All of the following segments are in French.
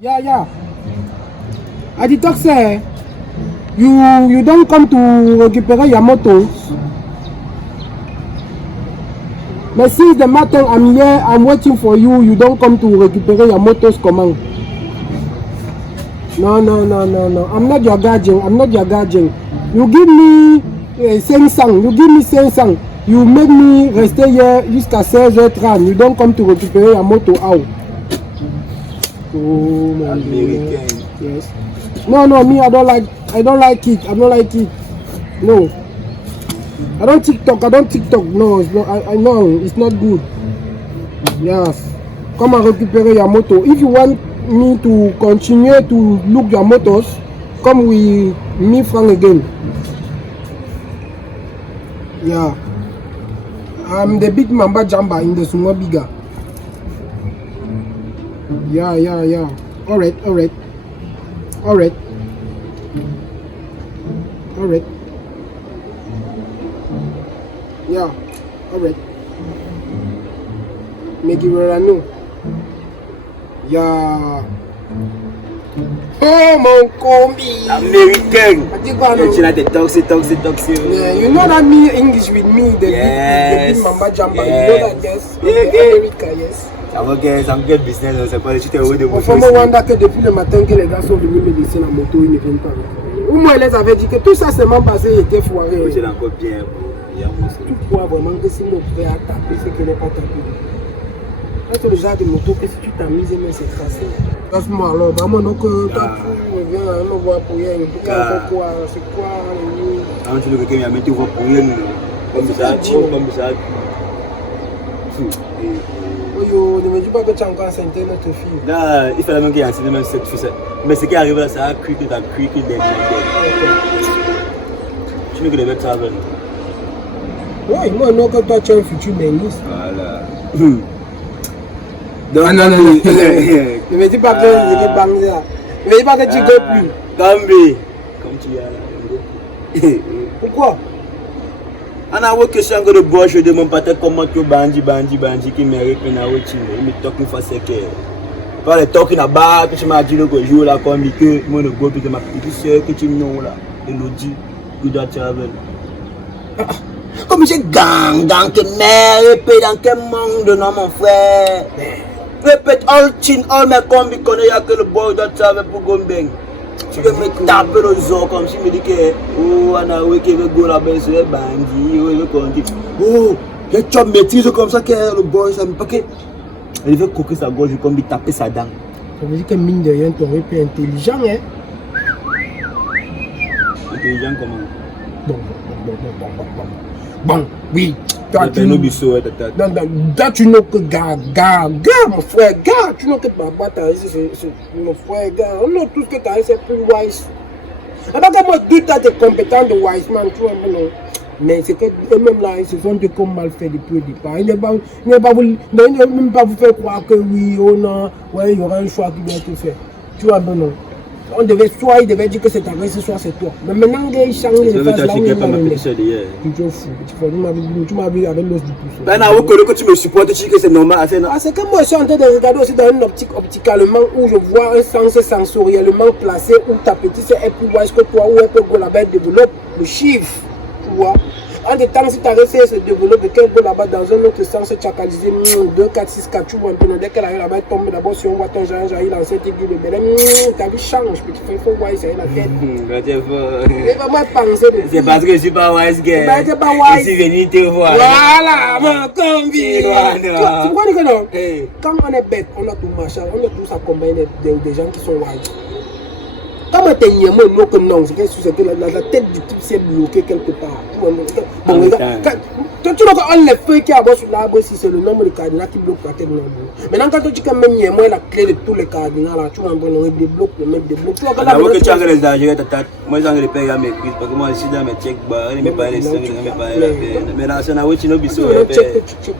Yeah. I did talk say you don't come to récupérer your moto. But since the matter I'm here, I'm waiting for you. You don't come to récupérer your motos comment? No. I'm not your guardian. You give me 500. You give me 500. You make me rester here jusqu'à 16h30. You don't come to récupérer your moto out. Oh my American. Yes. No, me I don't like it. No. I don't TikTok. No, it's not, I know it's not good. Yes. Come and récupérer your moto. If you want me to continue to look your motos, come with me Frank again. Yeah. I'm the big Mamba Jamba in the Sumo Biga. Yeah. Alright. Yeah, alright. Make it where I know. Yeah. Oh, mon combi. American. I think I know. You're like the toxic. Yeah, you know that me English with me, the big Mamba Jamba. Yes. You know that, yes? Yeah. America, yes. I'm good business, c'est pas le chute au de Au fond, Wanda, que depuis le matin que les gars sont venus me laisser la moto, ils ne viennent pas. Au moins, ils les avaient dit que tout ça, c'est même passé, il était foiré. J'ai encore bien. Tu crois vraiment que si mon frère a tapé, c'est qu'il n'est pas tapé. C'est le genre de moto que si tu t'amuses, mais c'est facile. Laisse-moi alors, vraiment, donc, tu reviens, on me voit pour rien. C'est quoi Quand tu le quelqu'un vient mettre pour rien, comme ça. Yo, ne me dis pas que tu as encore enceinté notre fille. Là, il fallait même qu'il y ait enceinte même cette fille. Mais ce qui arrive là, ça a criqué des. Tu veux que les bêtes savent. Oui, moi, non, que toi, tu es un futur béniste. Voilà. Non. Ne me dis pas que je bang ça. Ne me dis pas que tu ne peux plus. Comme tu es là. Pourquoi? On a vu que je suis encore de gauche, je demande pas comment tu bandit qui mérite une routine. Il me toque une fois c'est que. Pas le toque in a bar que tu m'as dit le jour là, comme que moi le groupe de ma petite soeur que tu me nommes là. Elodie, good at travel. Comme j'ai gang que mère, répète dans quel monde non mon frère. Répète all chin, all mes combis qu'on a que le boy doit travel pour Gombeng. Tu veux me taper le zoo comme si me dit que oh on a vu qu'il veut go là-bas sur les bandits, il veut qu'on dit oh j'ai tu maîtrise comme ça que le boy ça me pas que il veut coquer sa gorge comme il taper sa dent. Ça veut dire que mine de rien, tu aurais pu intelligent, hein? Intelligent comment? Bon, oui. Toi, tu n'as pas tu n'as que gars, mon frère, gars, tu n'as que papa, c'est mon frère, gars, on a tout ce que tu as, c'est plus wise. Alors que moi, tu as tes compétences de wise man, tu vois, non. Mais c'est que eux-mêmes là, ils se sont dit comme mal fait depuis le départ. Ils ne même pas vous faire croire que oui, oh non, ouais, il y aura un choix qui doit être fait. Tu vois, non. On devait, soit il devait dire que c'est ta race, soit c'est toi. Mais maintenant, il change les phases là où il est. Tu es fou. Tu m'as vu avec l'os du pouce. Que tu me supportes, tu dis que c'est normal. C'est que moi, je suis en train de regarder aussi dans une optique opticalement où je vois un sens sensoriellement placé où ta petite est plus wise que toi, où elle peut go là-bas développe le chiffre. Tu vois. En des temps, si ta race se développe et qu'elle go là-bas dans un autre sens, tu as qualisé 2, 4, 6, 4, tu vois un peu. Dès qu'elle arrive là-bas, elle tombe d'abord si on voit ton genre, il a cette aiguille de belle. Ta vie change, petit frère, il faut voir, c'est la tête. Il va moi penser de c'est parce que je suis pas wise, gars. C'est pas wise. Je suis venu te voir. Voilà, mon combi. Tu vois que non? Quand on est bête, on a tout machin, on a tous accompagné des gens qui sont wise. Quand on est niais, moi, comme non, c'est que la tête du type s'est bloquée quelque part. Bon, regarde, tu vois qu'on les feuilles qui aboient sur l'arbre, si c'est le nombre de cardinaux qui bloquent la tête de l'arbre. Maintenant, quand tu dis que même niais, moi, la clé de tous les cardinaux, là, tu vois, on débloque, le mec débloque. Tu vois, quand tu as les dangers, moi, j'ai les payes à mes prises, parce que moi, je suis dans mes checks, il ne met pas les sangs, il ne met pas la peine. Mais là, c'est un outil, non, bisous. Tu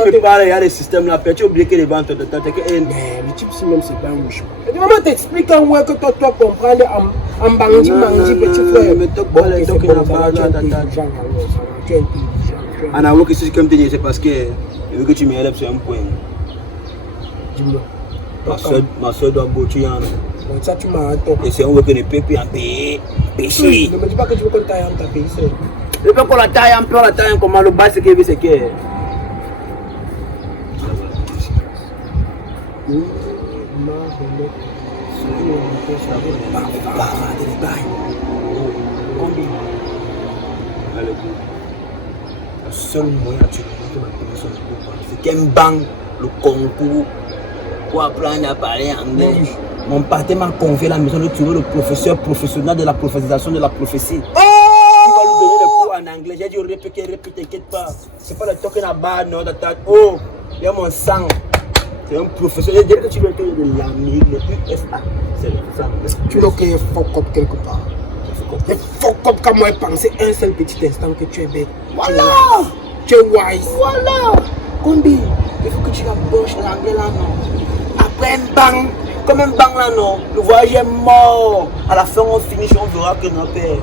peux parler, il y a des systèmes là, tu as oublié que les ventes, tu as que mais le type, si même, c'est pas un mouche. Et maman t'explique en ouais que toi comprendre en bandit, petit frère. Mais toi, on a vu que c'est comme tu c'est parce que veux que tu m'élèves sur un point. Dis-moi. Ma soeur doit bouger en. Donc ça, tu m'as attends. Et c'est un que ne peut plus en payer. Péché. Ne me dis pas que tu veux qu'on taille en ta pays. Je veux qu'on la taille un peu, la taille comment le bas, c'est qu'il veut, c'est que. Le seul moyen de que ma personne c'est qu'un banc, le concours, pour apprendre à parler anglais. Mon père m'a confié la maison de trouver le professeur professionnel de la prophétisation de la prophétie. Tu vas lui donner le cours en anglais. J'ai dit répète, t'inquiète pas. C'est pas le talking about, non, oh, il y a mon sang. C'est un professeur. J'ai dit que tu veux que de l'Amérique, le USA. C'est le sang. Tu veux qu'il y ait fuck up quelque part. Il fuck up comme moi penser un seul petit instant que tu es bête. Voilà. Tu es wise. Voilà. Combi, il faut que tu approches l'anglais là, non. Après un bang, comme un bang là, non. Le voyage est mort. À la fin, on finit, on verra que notre père.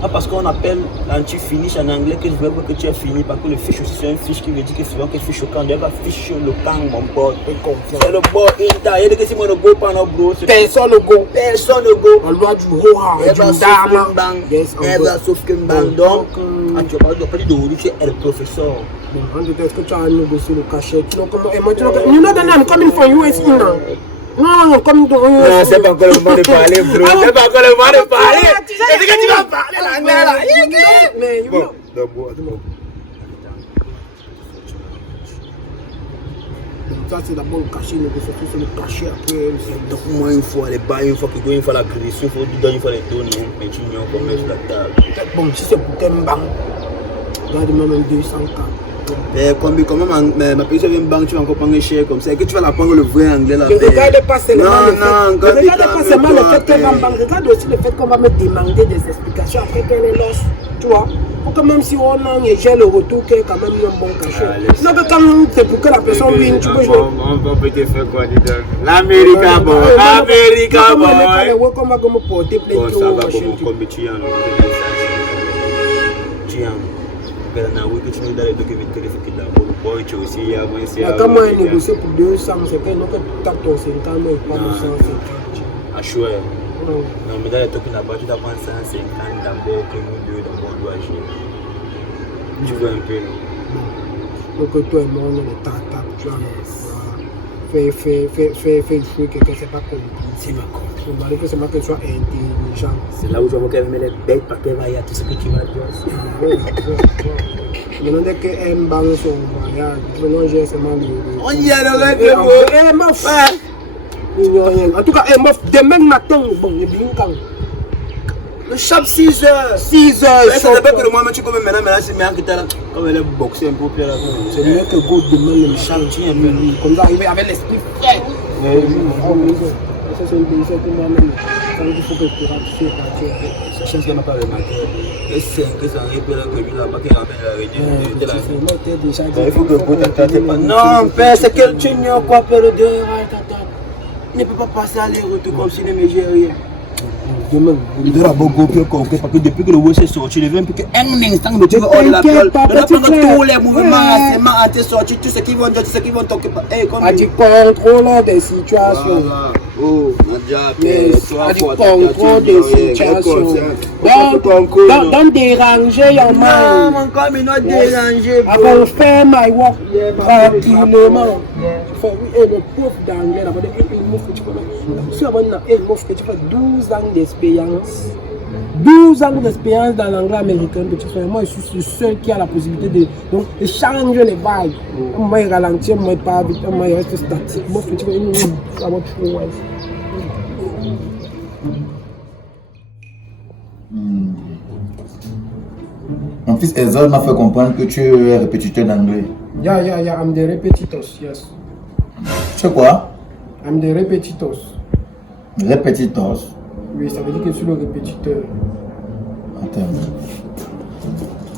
Pas parce qu'on appelle l'anti-finish en anglais que je veux voir que tu as fini. Parce que le fiche aussi, c'est un fiche qui veut dire que souvent que fiche au camp. Il va fiche le camp, mon pote. C'est le bord inter. Il y a que si moi ne go pas, non, bro. Personne ne go. Personne ne go. On doit du ho-ha. Elle va souffrir un bang. Elle va souffrir un bang. Donc, actuellement, je dois pas dire de Olu, tu es le professeur. Bon, est-ce que tu as négocié le cachet? Tu know comment? Et moi, tu know que. You know that I'm coming from USA now. Non, comme dans. Non, c'est pas encore le moment de parler, bro. C'est pas encore le moment de parler. Est-ce que tu vas parler l'anglais là? Mais, you know. Ça, c'est d'abord le cachet, négociation, c'est le cachet après. Donc, moi, une fois les bas, une fois que go, une fois la grisson, il faut lui donner, une fois les donner, mais tu n'y as pas mettre sur la table. Bon, si c'est pour qu'un banc, regarde-moi même 200K. Mais comment ma personne vient banque, tu vas encore prendre cher comme ça. Et que tu vas l'apprendre le vrai anglais là. Ne regarde pas seulement le fait. Ne regarde pas seulement le fait qu'elle va me banque. Regarde aussi le fait qu'on va me demander des explications après qu'elle est lost. Tu vois? Pour que même si on a j'ai le retour qu'il y ait quand même un bon cachet. Non, que quand c'est pour que la personne vienne, tu peux jouer. On peut te faire quoi, dis donc? L'Amérique bon. L'Amérique bon. On va me porter plein de ça va comme tu en quand moi j'ai négocié pour 200, c'est que nous tapons ton 50, mais pas 250. Ah chouette. Non, mais là, tu n'as pas, tu dois prendre 150 d'abord que nous deux, d'abord on doit agir. Tu veux un peu, non? Donc toi et moi, on est les tatas, tu vois, fais jouer quelqu'un, c'est pas compris. C'est pas compris. On va dire que c'est moi que tu sois intelligent. C'est là où je vois qu'elle met les bêtes parce qu'elle va y avoir tout ce que tu vas dire. Maintenant, dès qu'elle balance son voyage, maintenant j'ai seulement le. On y a le règlement. Ma frère! En tout cas, demain matin, bon, il est bien quand. Le shop 6 heures. 6 heures. Ça ne veut pas que le moment tu comme maintenant, c'est bien que tu as comme elle est boxée un peu plus là. C'est mieux que go demain le shop tient un peu. Comme ça, arriver avec l'esprit frais. Ça, c'est une décision pour moi-même. Ça veut dire qu'il faut que tu ratisses. C'est chance qu'elle n'a pas remarqué. Et c'est que ça arrive là que lui là-bas qui ramène la réduction. Il faut que vous t'attendez pas. Non, père, c'est quel tu n'y as quoi, père de il ne peut pas passer aller-retour comme si ne me gère rien. Il doit avoir beaucoup compris parce que depuis que le WC est sorti, il vient plus qu'un instant de tu vas hors de la gueule. Il doit prendre tous les mouvements, c'est à te sortir, tout ce qu'ils vont dire, tout ce qu'ils vont t'occuper. A du contrôle des situations. Oh, a du contrôle des situations. Don't déranger your mind. Non, mon corps, il n'a dérangé. I will faire my work tranquillement. Et le prof d'anglais, tu fais 12 ans d'expérience. 12 ans d'expérience dans l'anglais américain. Moi, je suis le seul qui a la possibilité de changer les vagues. Moi, il ralentit, moi, il part vite, moi, il reste statique. Moi, tu fais une ça va trop ouais. Mon fils Ezra m'a fait comprendre que tu es répétiteur d'anglais. Yeah, I'm the repetitos, yes. Tu sais quoi? I'm the repetitos. Repetitos? Oui, ça veut dire que je suis le répétiteur. Attends.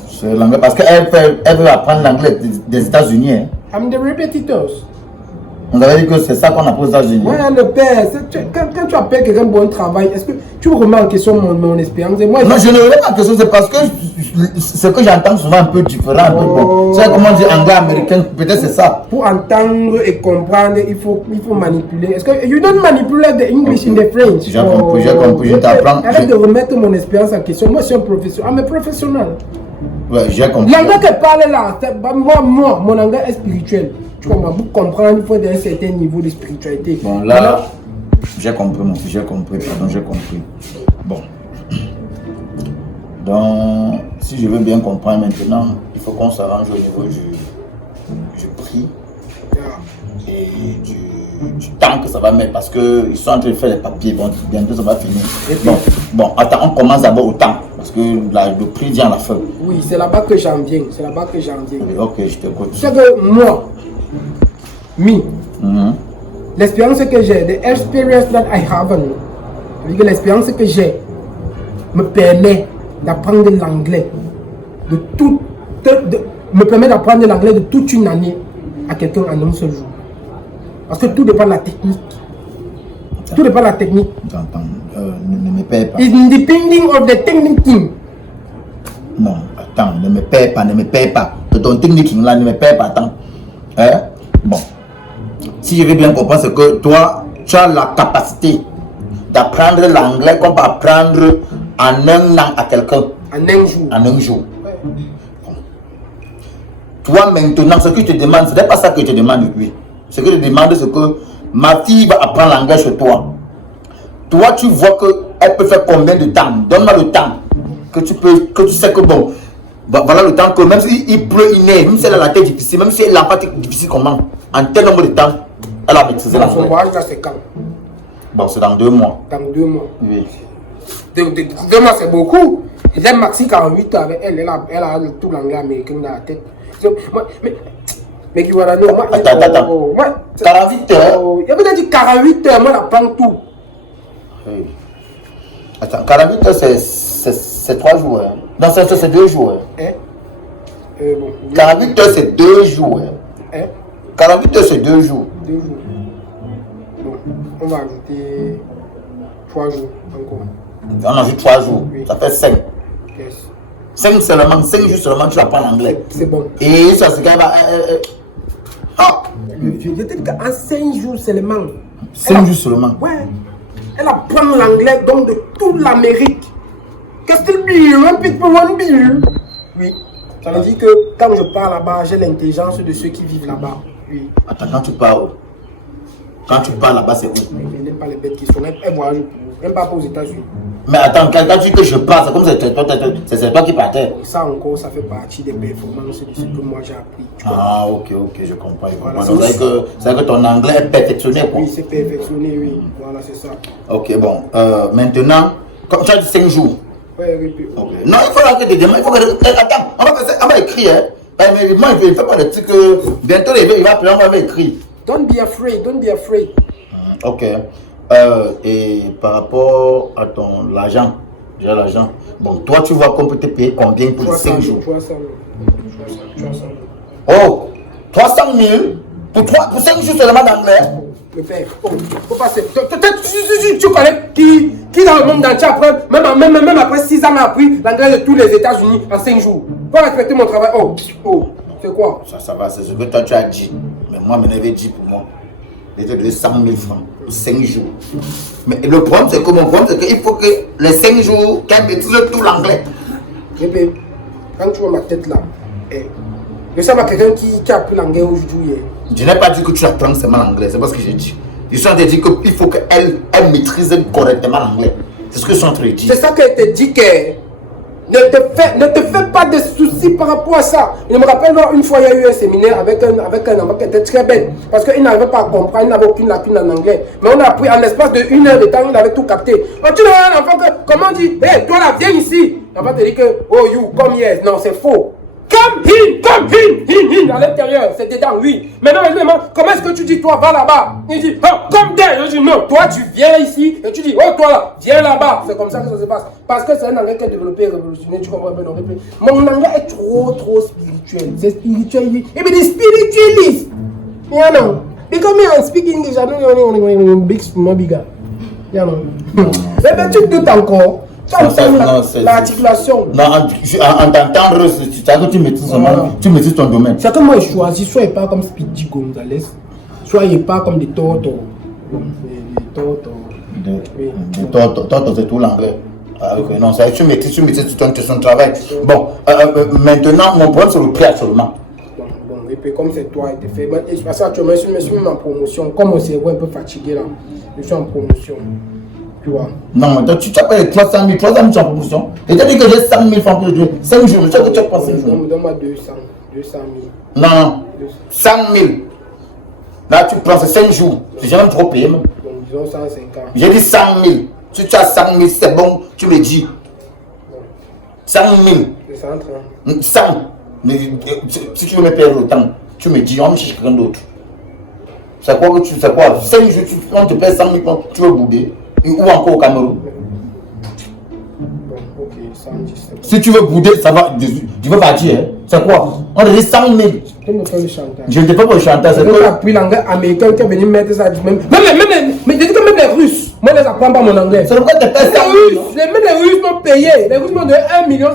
C'est l'anglais parce qu'elle veut apprendre l'anglais des États-Unis. Hein? I'm the repetitos. Vous avez dit que c'est ça qu'on appelle aux États-Unis. Ouais, le père, quand tu appelles quelqu'un pour un travail, est-ce que tu remets en question mon expérience? Et moi, non, je ne remets pas en question, c'est parce que ce que j'entends souvent un peu différent, un peu bon. Tu sais comment on dit anglais américain, peut-être c'est ça. Pour entendre et comprendre, il faut manipuler. Est-ce que you don't manipulate the English in the French? J'ai compris, je t'apprends. Arrête de remettre mon expérience en question. Moi, je suis un professionnel. I'm a professionnel. Ouais, j'ai compris. L'anglais que parle là, moi, mon anglais est spirituel. Tu comprends? Pour comprendre, il faut d'un certain niveau de spiritualité. Bon, là, j'ai compris, mon fils, j'ai compris. Pardon, j'ai compris. Bon. Donc, si je veux bien comprendre maintenant, il faut qu'on s'arrange au niveau du prix et du temps que ça va mettre parce qu'ils sont en train de faire les papiers. Bon, bientôt ça va finir. Bon, attends, on commence d'abord au temps parce que le prix vient à la fin. Oui, c'est là-bas que j'en viens. Ok, je t'écoute. C'est que moi, l'expérience que j'ai, the experience that I have, l'expérience que j'ai me permet d'apprendre l'anglais me permet d'apprendre l'anglais de toute une année à quelqu'un en un seul jour. Parce que tout dépend de la technique. Tout dépend de la technique. Ne me paie pas. It's depending on the technique. Non, attends, ne me paie pas. De ton technique là, ne me paie pas, attends. Hein? Bon. Si je veux bien comprendre, c'est que toi, tu as la capacité d'apprendre l'anglais qu'on peut apprendre en un an à quelqu'un. En un jour. Ouais. Bon. Toi, maintenant, ce que je te demande, ce n'est pas ça que je te demande depuis. Ce que je te demande, c'est que ma fille va apprendre l'anglais chez toi. Toi, tu vois qu'elle peut faire combien de temps? Donne-moi le temps. Que tu sais que bon. Voilà le temps que même s'il pleut, il neige, même si elle a la tête difficile, même si elle a pas difficile comment, en tel nombre de temps, elle a maîtrisé l'anglais. Son voyage là, c'est quand? Bon, c'est dans 2 mois. Dans 2 mois. Oui. 2 mois, c'est beaucoup. J'ai maxi 48 avec elle. Elle a tout l'anglais américain dans la tête. Mais qui va nous. Attends. 48 heures. Il veut dire 48 heures, moi, j'apprends tout. Oui. Attends, 48 heures, c'est 3 jours. Hein. Non, c'est 2 jours. Hein. 48 heures, c'est 2 jours. Hein. 48 heures, c'est 2 jours. 2 jours. Bon, on va ajouter 3 jours encore. On ajoute 3 jours. Oui. Ça fait 5. Yes. 5 jours seulement, tu apprends l'anglais. C'est bon. Et ça, c'est quand même. Je te dis qu'en 5 jours seulement. 5 jours seulement. Ouais. Elle apprend l'anglais donc de toute l'Amérique. Qu'est-ce que tu veux? Un people one beer. Oui. Ça veut dire que quand je pars là-bas, j'ai l'intelligence de ceux qui vivent là-bas. Oui. Attends, quand tu pars là-bas, c'est où? Elle n'aime pas les bêtes qui sont. Elle voyage pour. Elle part aux États-Unis. Mais attends, quand tu dis que je pars, c'est comme c'est toi qui partais. Ça encore, ça fait partie des performances de ce que moi j'ai appris. Ah, ok, je comprends. Voilà, c'est que ton anglais est perfectionné, quoi. Oui, c'est perfectionné, oui. Voilà, c'est ça. Ok, bon. Maintenant, comme tu as dit 5 jours. Oui. Okay. Non, il faut que tu demandes. Il faut que. Attends, on va écrire. Hein. Mais moi, je ne fais pas de trucs. Bientôt, il va appeler, on va écrire. Don't be afraid. Ok. Et par rapport à l'argent, déjà l'argent. Bon, toi, tu vois qu'on peut te payer combien pour les 5 jours? 300 000. Oh, 300 000 pour 5 jours seulement d'anglais? Le père, faut pas se... Tu connais qui dans le monde entier après, même après 6 ans a appris l'anglais de tous les États-Unis en 5 jours. Faut respecter mon travail. Oh, c'est quoi? Ça va, c'est ce que toi tu as dit. Mais moi, je m'avais dit pour moi. Il était de 100 000 francs pour 5 jours. Mais le problème, c'est que mon problème, c'est qu'il faut que les 5 jours, qu'elle maîtrise tout l'anglais. Bébé, quand tu vois ma tête là, je sais pas quelqu'un qui a appris l'anglais aujourd'hui. Je n'ai pas dit que tu apprends seulement l'anglais, c'est pas ce que j'ai dit. Je suis en train de dire qu'il faut qu'elle maîtrise correctement l'anglais. C'est ce que je suis en train de dire. C'est ça qu'elle te dit que ne te fais pas de soucis par rapport à ça. Je me rappelle une fois il y a eu un séminaire avec un enfant qui était très bête parce qu'il n'arrivait pas à comprendre, il n'avait aucune lacune en anglais. Mais on a appris en l'espace de 1 heure de temps, il avait tout capté. Donc tu vois un enfant que, comment on dit, hey, toi là, viens ici. L'enfant te dit que, oh you, come here. Non, c'est faux. Come in, à l'intérieur, c'est dedans, oui. Maintenant, comment est-ce que tu dis, toi, va là-bas? Il dit, oh, come there. Je dis, non, toi, tu viens ici, et tu dis, oh, toi là, viens là-bas. C'est comme ça que ça se passe. Parce que c'est un anglais qui est développé et révolutionné, tu comprends bien, mon anglais est trop spirituel. C'est spirituel, et bien, des spiritualistes. Non, because come here and speak English. I don't big small bigger. Yeah, non. Mais tu doutes encore. L'articulation. Non, en t'entendre, tu maîtrises tu maîtrises ton domaine. C'est comme moi je choisis, soyez pas comme Speedy Gonzalez, soyez pas comme des tortos. Des tortos, c'est tout l'anglais. Non, tu maîtrises ton travail. Bon, maintenant, mon problème c'est le prix actuellement. Bon, et puis comme c'est toi, il te fait. Parce que actuellement, je suis même en promotion. Comme mon cerveau est un peu fatigué là, je suis en promotion. Tu vois. Non, mais tu as payé 300 000 en promotion. Et tu as dit que j'ai 100 000 francs pour le 5 jours. Tu as que tu as pas 5 jours. Donne-moi 200 000. Non, 100 000. Là, tu prends ces 5 jours. J'ai même trop payé. Donc, disons 150. J'ai dit 100 000. Si tu as 100 000, c'est bon, tu me dis. 100 000. 100. Mais si tu veux me payer le temps, tu me dis, on me cherche quelqu'un d'autre. C'est quoi que tu sais quoi? 5 jours, on te paye 100 000 francs, tu veux bouder. Ou encore au Cameroun. Bon, ok, 110. Si tu veux bouder, ça va. Tu veux partir. Hein? C'est quoi? On a dit 100 000. Tu me fais le chantage. Je ne te fais pas le chantage. C'est que tu as pris l'anglais américain qui est venu mettre ça. Mais j'ai dit que même les Russes, moi je ne les apprends pas mon anglais. C'est pourquoi tu payes 100 000. Même les Russes m'ont payé. Les Russes m'ont donné 1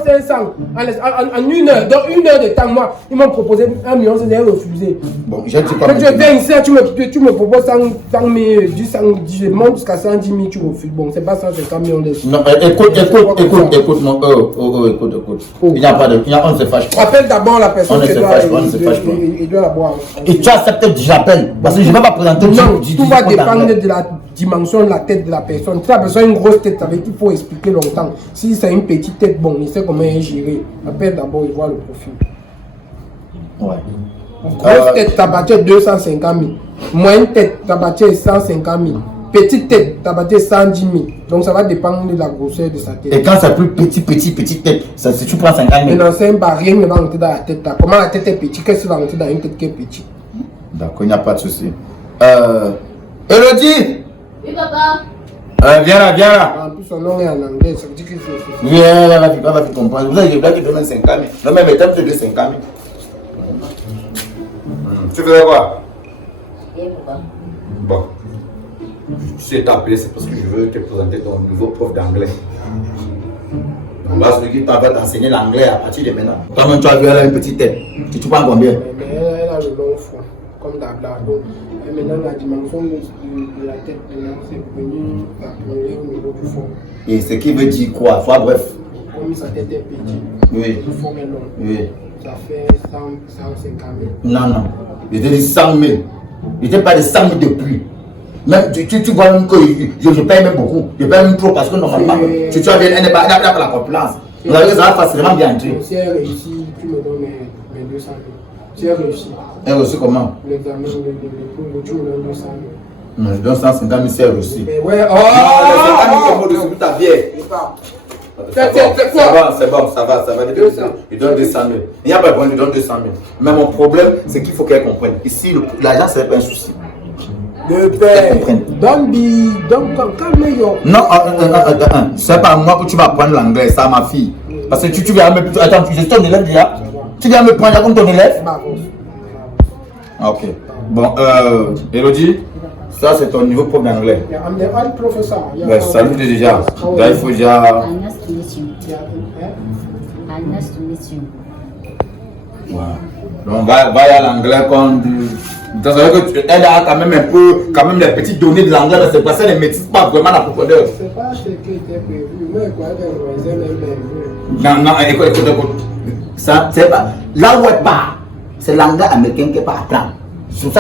500 000 en une heure. Dans une heure de temps, moi, ils m'ont proposé 1 500 000, j'ai refusé. Bon, je ne sais pas. Quand tu viens ici, tu me proposes 100 000, je monte jusqu'à 110 000, tu refuses. Bon, c'est pas 150 000. Non, écoute. Il n'y a pas de. On ne se fâche pas. Appelle d'abord la personne qui doit. Il doit la boire. Et tu acceptes que j'appelle. Parce que je ne vais pas présenter. Non, tout va dépendre de la dimension de la tête de la personne. Si la personne a une grosse tête, ça veut dire qu'il faut expliquer longtemps. Si c'est une petite tête, bon, il sait comment elle est gérée. Appelle d'abord, il voit le profil. Ouais. Grosse tête, tabac 250 000. Moyenne tête, tabac 150 000. Petite tête, tabac 110 000. Donc ça va dépendre de la grosseur de sa tête. Et quand c'est plus petite tête, ça, si tu prends 50 000. Maintenant, c'est un barrière qui va rentrer dans la tête. Là. Comment la tête est petite, qu'est-ce qui va rentrer dans une tête qui est petite? D'accord, il n'y a pas de souci. Elodie! Oui, papa. Viens là. En plus, son nom est en anglais, ça veut dire que c'est. Viens, là, tu vas comprendre. Vous avez des blagues qui donnent 50 000. Non, mais mettez plus de 50 000. Tu faisais quoi? Oui, papa. Bon. Je suis appelé, c'est parce que je veux te présenter ton nouveau prof d'anglais. Donc là, celui qui va t'enseigner l'anglais à partir de maintenant. Toi-même, tu as vu, elle a une petite tête. Tu prends combien? Mais elle a le long front, comme d'habitude. Donc, maintenant, la dimension de la tête de l'homme, c'est venu accumuler au niveau du fond. Et ce qui veut dire quoi? Soit bref. Comme sa tête est petite, Oui. le fond est long. Oui. Ça fait 150 000. Non. Je te dis 100 000. Je te parle de 100 000 de plus. Même, tu vois même que je paye même beaucoup. Je paye même trop parce que normalement, tu vois bien, elle n'a pas la compétence. Vous avez ça va facilement bien entrer. Si elle réussit, tu me donnes mes 200 000. Si elle réussit. Elle reçu comment? L'examen, tu me donnes 200 000. Non, je donne 150 000 si elle reçu. Mais ouais, Non, 50 000 ta bière. C'est bon, ça va. Il donne 200 000. Il n'y a pas de problème, il donne 200 000. Mais mon problème, c'est qu'il faut qu'elle comprenne. Ici, l'argent, ce n'est pas un souci. Le père, donc calme-toi. Non, c'est pas moi que tu vas prendre l'anglais, ça, ma fille. Parce que tu viens me. Attends, je suis ton élève déjà. Tu viens me prendre comme ton élève? Ok. Bon, Elodie, ça c'est ton niveau prof d'anglais. Ouais, salut déjà. Là, il faut déjà. Nice to meet you. Nice to meet you. Ouais. Donc, va à l'anglais comme du. Ça veut dire que elle a quand même les petites données de l'anglais, mais c'est parce qu'elle ne maîtrise pas vraiment la profondeur. C'est pas ce qui était prévu. Moi, je croyais qu'elle même. Non, écoute. Ça, c'est pas. Là où elle part, c'est l'anglais américain qui n'est pas à apprendre. C'est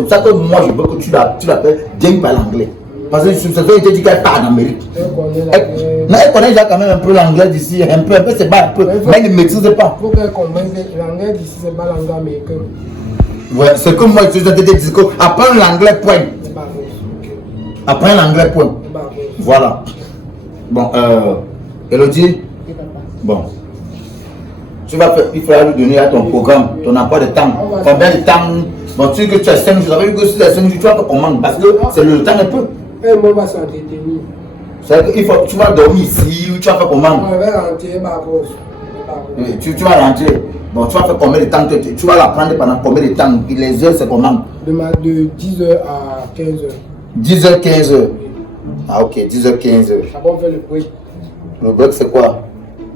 pour ça que moi je veux que tu l'appelles bien par l'anglais. Parce que c'est ça que je te dis qu'elle part en Amérique. Elle connaît déjà quand même un peu l'anglais d'ici, un peu, c'est pas un peu, mais elle ne maîtrise pas. Il faut qu'elle comprenne que l'anglais d'ici, c'est pas l'anglais américain. Ouais, c'est comme moi je te dis que apprends l'anglais, point. Apprends l'anglais, point. Voilà. Bon, Elodie. Bon. Il faudra lui donner à ton programme, ton emploi de temps. Combien de temps? Bon, tu sais que tu as 5 jours, ça veut dire que si tu as 5 jours, tu vas pas commander parce que c'est le temps un peu. Et moi, je vais s'entretenir. C'est-à-dire qu'il faut, tu vas dormir ici, tu vas pas commander. On va rentrer, Tu vas rentrer. Bon, tu vas faire combien de temps? Tu vas la prendre pendant combien de temps? Les heures, c'est comment? De 10h à 15h. 10h, 15h. Ah, ok, 10h, 15h. D'abord, on fait le break. Le break, c'est quoi?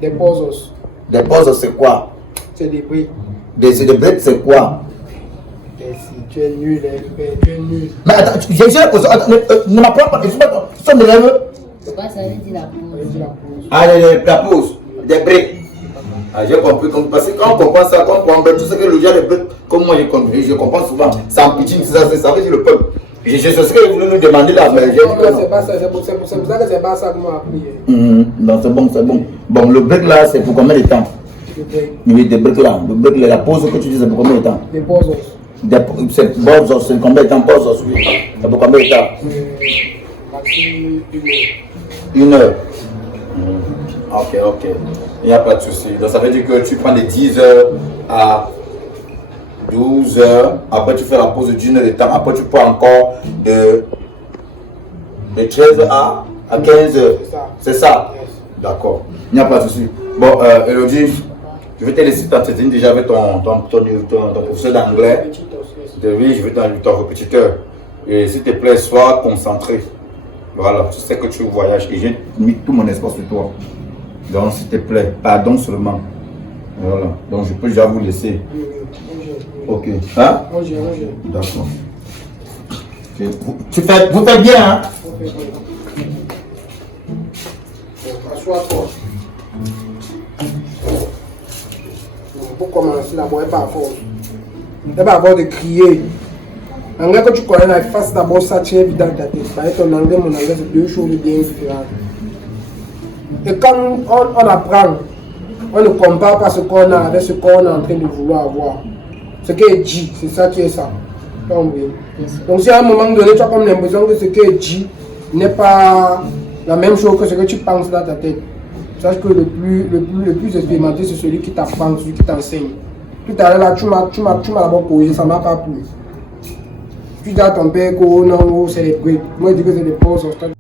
Des pauses. Des pauses, c'est quoi? C'est des breaks. Des breaks, c'est quoi? Et si tu es nul, tu es nul. Mais attends, j'ai la question. Ne m'apprends pas. Tu sont des rêves. Pourquoi ça veut dire la On pause? dit la pause. Ah, la pause. Des breaks. Ah, j'ai compris. Parce que quand on comprend ça, quand on comprend tout ce que le gars de break, comme moi je comprends souvent, ça en pitching, ça veut dire le peuple. Je sais ce que vous voulez nous demander là, mais j'ai dit que non. C'est pas ça, c'est pour ça que c'est pas ça que moi appris. Non, c'est bon, c'est bon. Bon, le break là, c'est pour combien de temps? Le break. Oui, des breaks là. Le break, la pause que tu dis, c'est pour combien de temps? Des pauses. C'est bon, c'est combien de temps pause? C'est pour combien de temps? Maxi 1 heure. 1 heure. Ok, ok. Il n'y a pas de souci. Donc ça veut dire que tu prends de 10h à 12h. Après, tu fais la pause d'1 heure de temps. Après, tu prends encore de 13h à 15h. C'est ça. C'est ça? Yes. D'accord. Il n'y a pas de souci. Bon, Elodie, je vais te laisser t'entretenir déjà avec ton professeur d'anglais. Petit aussi. Oui, je vais ton répétiteur. Et s'il te plaît, sois concentré. Voilà, tu sais que tu voyages et j'ai mis tout mon espoir sur toi. Donc, s'il te plaît, pardon seulement. Voilà, donc je peux déjà vous laisser. Ok. Hein? Manger. D'accord. Ok. Vous faites bien, hein? Assois-toi. Pour commencer d'abord, elle pas force. Elle va avoir de crier. L'anglais que tu connais, là, fasse d'abord ça, tu es évident dans ta tête. Parce que ton anglais, mon anglais, c'est deux choses bien différentes. Et quand on apprend, on ne compare pas ce qu'on a avec ce qu'on est en train de vouloir avoir. Ce qui est dit, c'est ça qui est ça. Donc si à un moment donné, tu as comme l'impression que ce qui est dit n'est pas la même chose que ce que tu penses dans ta tête, sache que le plus expérimenté, c'est celui qui t'apprend, celui qui t'enseigne. Tout à l'heure, là, tu m'as d'abord posé, ça ne m'a pas plu. Tu dis à ton père que non, c'est les breaks. Moi, je dis que c'est des pauses au stade.